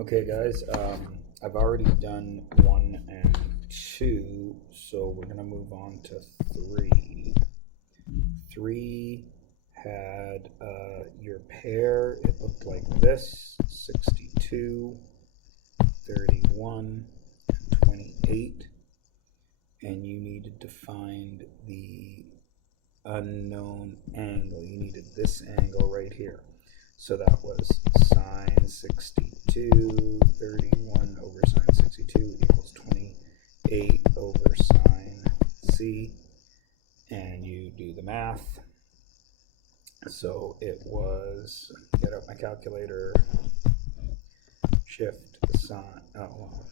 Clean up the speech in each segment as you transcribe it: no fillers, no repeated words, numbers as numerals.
Okay, guys, I've already done 1 and 2, so we're going to move on to 3. 3 had your pair, it looked like this, 62, 31, and 28, and you needed to find the unknown angle. You needed this angle right here. So that was sine 62, 31 over sine 62 equals 28 over sine C. And you do the math. So it was, get out my calculator, shift sine, oh, well,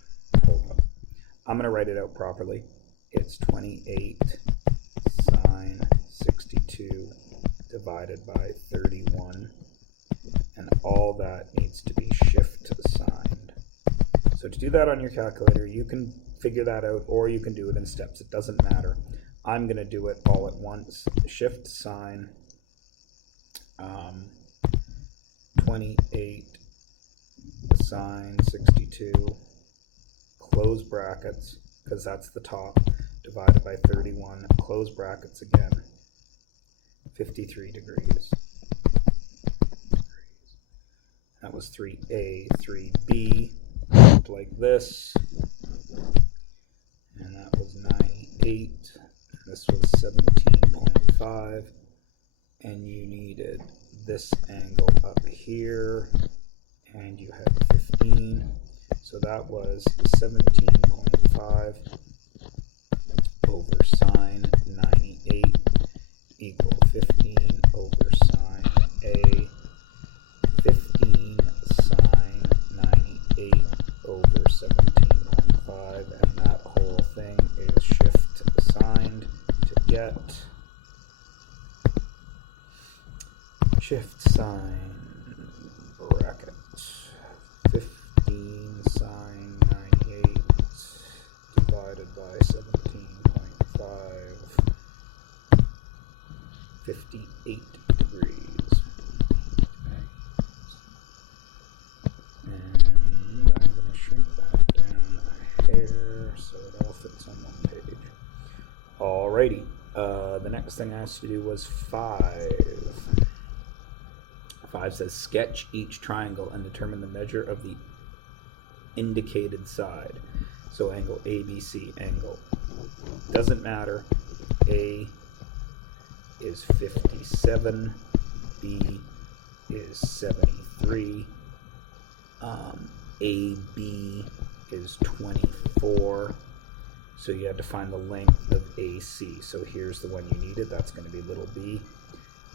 hold up. I'm going to write it out properly. It's 28 sine 62 divided by 31. And all that needs to be shift signed. So to do that on your calculator, you can figure that out, or you can do it in steps. It doesn't matter. I'm going to do it all at once. Shift sign 28 sine 62, close brackets, because that's the top, divided by 31, close brackets again, 53 degrees. That was 3A, 3B, looked like this, and that was 98, and this was 17.5, and you needed this angle up here, and you had 15, so that was 17.5 over sine 98 equal 15 over sine A, 15 sine 98 over 17.5, and that whole thing is shift signed to get shift sign bracket 15 sine 98 divided by 17.5, 58 degrees. And I'm going to shrink that down a hair so it all fits on one page. Alrighty, the next thing I asked you to do was 5. 5 says sketch each triangle and determine the measure of the indicated side. So angle ABC, angle. Doesn't matter. A is 57, B is 73, AB is 24, so you had to find the length of AC. So here's the one you needed, that's going to be little b.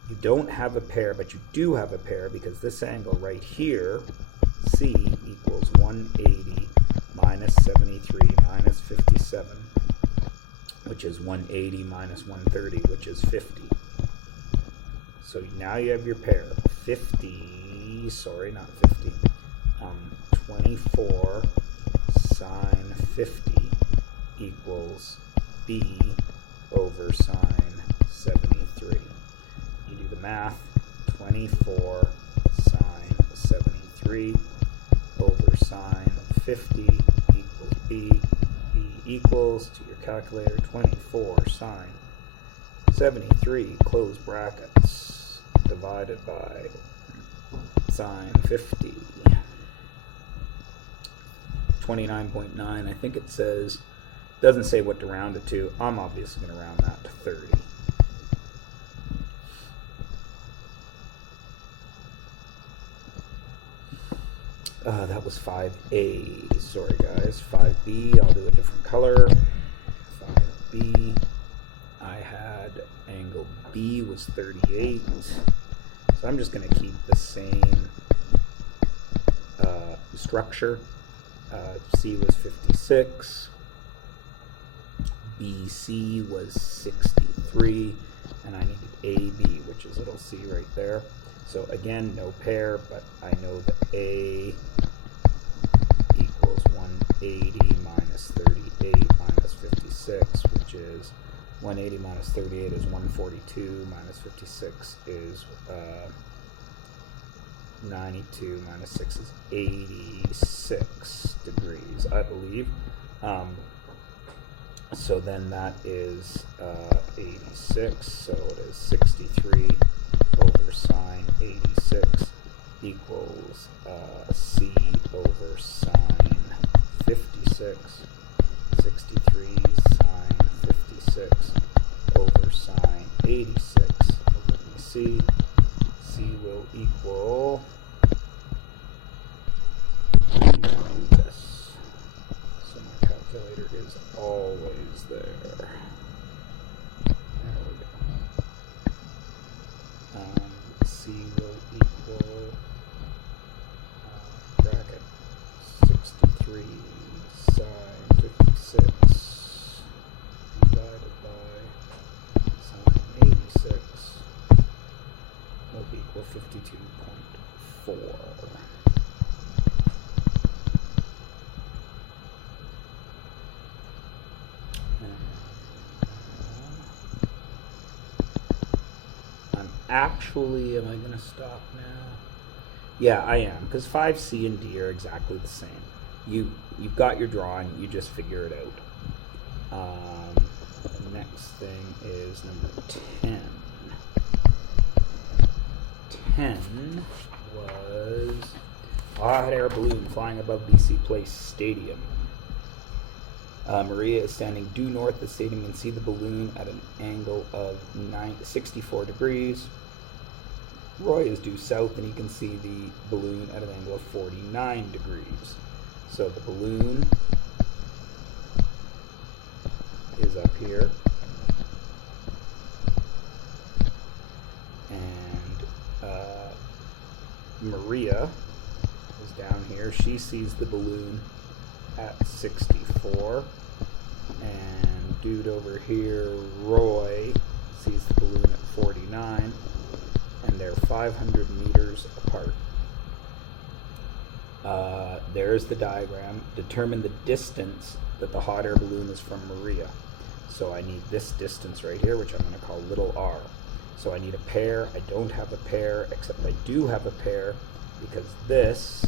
You don't have a pair, but you do have a pair because this angle right here, C, equals 180 minus 73 minus 57, which is 180 minus 130, which is 50. So now you have your pair. 24 sine 50 equals B over sine 73. You do the math. 24 sine 73 over sine 50 equals B. B equals, to your calculator, 24 sine 73, close brackets, divided by sine 50. 29.9, I think it says, doesn't say what to round it to. I'm obviously going to round that to 30. That was 5A. Sorry guys. 5B, I'll do a different color. 5B, I had angle B was 38. So I'm just going to keep the same structure. C was 56. BC was 63. And I needed AB, which is little c right there. So again, no pair, but I know that A equals 180 minus 38 minus 56, which is 180 minus 38 is 142, minus 56 is 92 minus 6 is 86 degrees, I believe. So then that is 86, so it is 63 over sine 86 equals C over sine 56. 63 sine 56 over sine 86. Let me see. C will equal, this. So my calculator is always there. There we go. C will equal bracket 63 sine 56 divided by sine 86 will equal 52.4. Actually, am I going to stop now? Yeah, I am, because 5C and D are exactly the same. You've got your drawing, you just figure it out. The next thing is number 10. 10 was a hot air balloon flying above BC Place Stadium. Maria is standing due north of the stadium and see the balloon at an angle of 64 degrees. Roy is due south and he can see the balloon at an angle of 49 degrees. So the balloon is up here. And Maria is down here. She sees the balloon at 64. And dude over here, Roy, sees the balloon at 49. And they're 500 meters apart. There's the diagram. Determine the distance that the hot air balloon is from Maria. So I need this distance right here, which I'm going to call little r. So I need a pair. I don't have a pair, except I do have a pair because this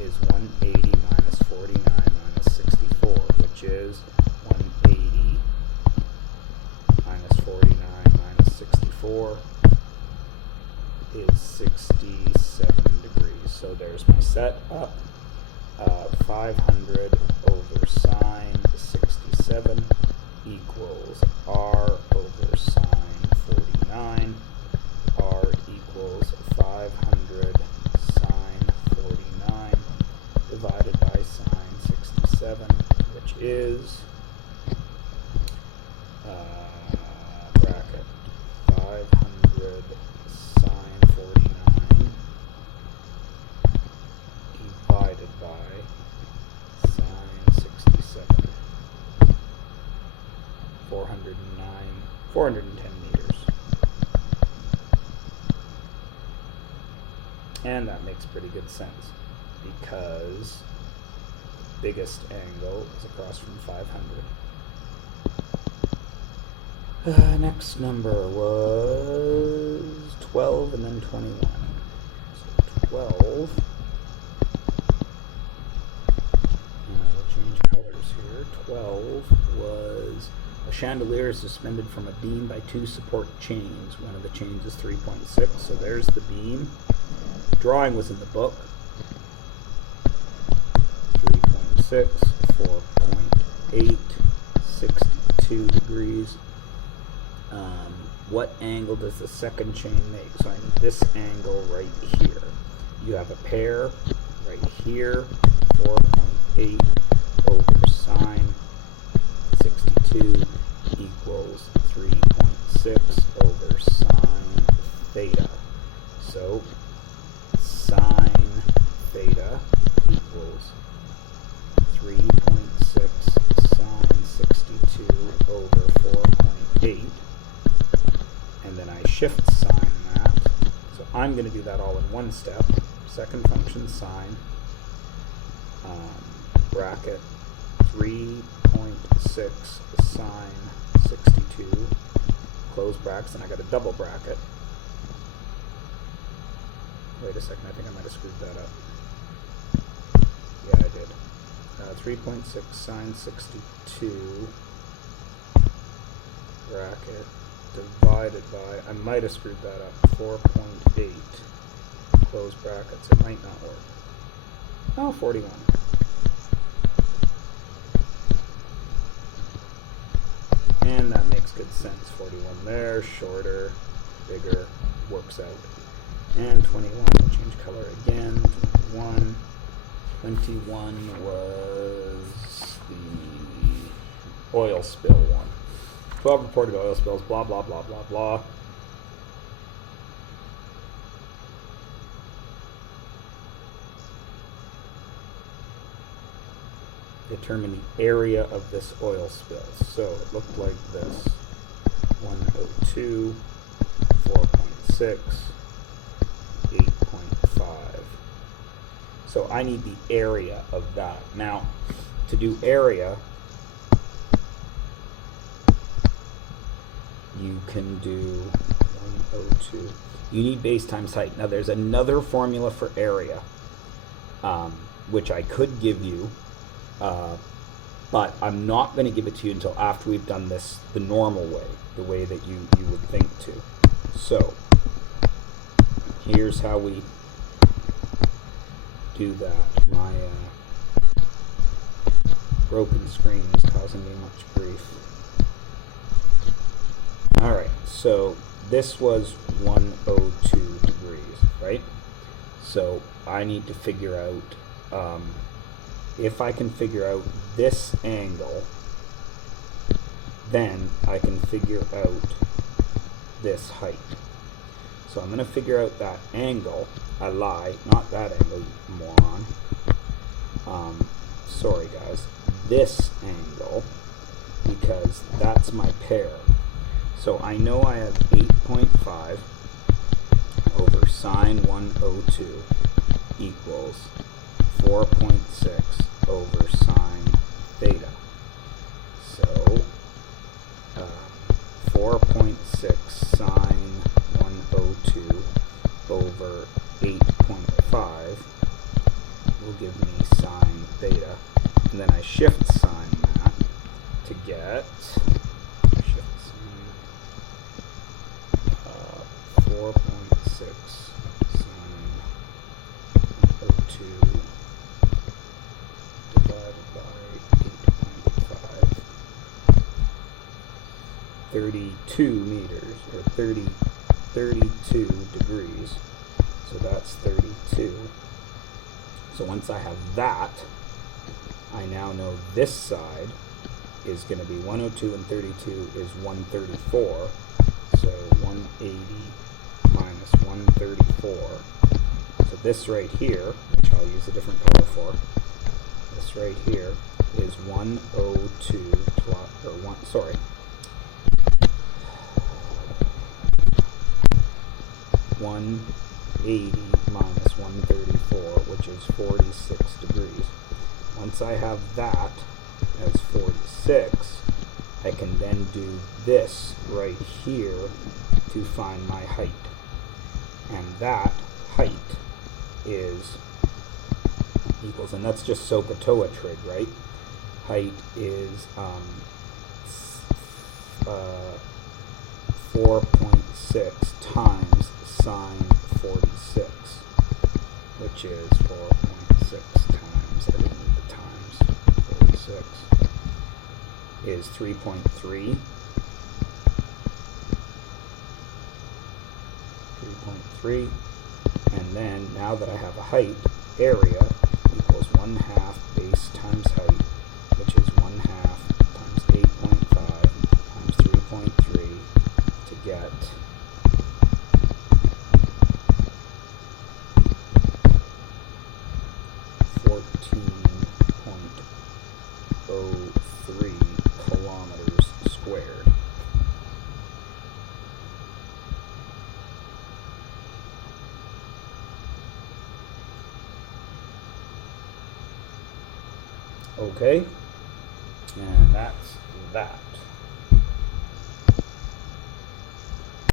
is 180 minus 49 minus 64, which is 180 minus 49 minus 64 is 67 degrees. So there's my setup. 500 over sine 67 equals r over sine 49. R equals 500 sine 49 divided by sine 67, which is bracket 500 sine 49 divided by sine 67. 410 meters. And that makes pretty good sense because the biggest angle is across from 500. Next number was 12 and then 21. So 12. And I will change colors here. 12 was a chandelier is suspended from a beam by two support chains. One of the chains is 3.6, so there's the beam. Drawing was in the book. 3.6, 4.8, 62 degrees. What angle does the second chain make? So I need this angle right here. You have a pair right here, 4.8 over sine 62 equals 3.6 over sine theta. So sine theta equals 3.6 sine 62 over 4.8. And then I shift sine that. So I'm going to do that all in one step. Second function sine, bracket 3.6 sine 62, close brackets, and I got a double bracket. Wait a second, I think I might have screwed that up. Yeah, I did. 3.6 sine 62 bracket divided by, I might have screwed that up, 4.8 close brackets. It might not work. Oh, 41. And that makes good sense. 41 there, shorter, bigger, works out. And 21, we'll change color again. 21 was the oil spill one. 12 reported oil spills, blah, blah, blah, blah, blah. Determine the area of this oil spill. So it looked like this. 102, 4.6, 8.5. So I need the area of that. Now, to do area, you can do 102. You need base times height. Now, there's another formula for area, which I could give you, but I'm not going to give it to you until after we've done this the normal way, the way that you would think to. So, here's how we do that. My broken screen is causing me much grief. Alright, so this was 102 degrees, right? So I need to figure out, if I can figure out this angle, then I can figure out this height. So I'm going to figure out that angle. I lie, not that angle, you moron. Sorry guys, this angle, because that's my pair. So I know I have 8.5 over sine 102 equals 4.6 over sine theta. So 4.6 sine 102 over 8.5 will give me sine theta. And then I shift sine that to get 4.6 sine 102 divided by 8.5, 32 meters, or 32 degrees. So that's 32. So once I have that, I now know this side is going to be 102 and 32 is 134. So 180 minus 134. So this right here, which I'll use a different color for, this right here is 102 plus, or 180 minus 134, which is 46 degrees. Once I have that as 46, I can then do this right here to find my height. And that height is equals, and that's just SOHCAHTOA trig, right? Height is 4.6 times sine 46, which is 4.6 times, I didn't need the times, 46, is 3.3. 3.3, and then now that I have a height, area equals 1/2 base times height, which is 1/2 times 8.5 times 3.3 to get 14.03 kilometers squared. Okay, and that's that.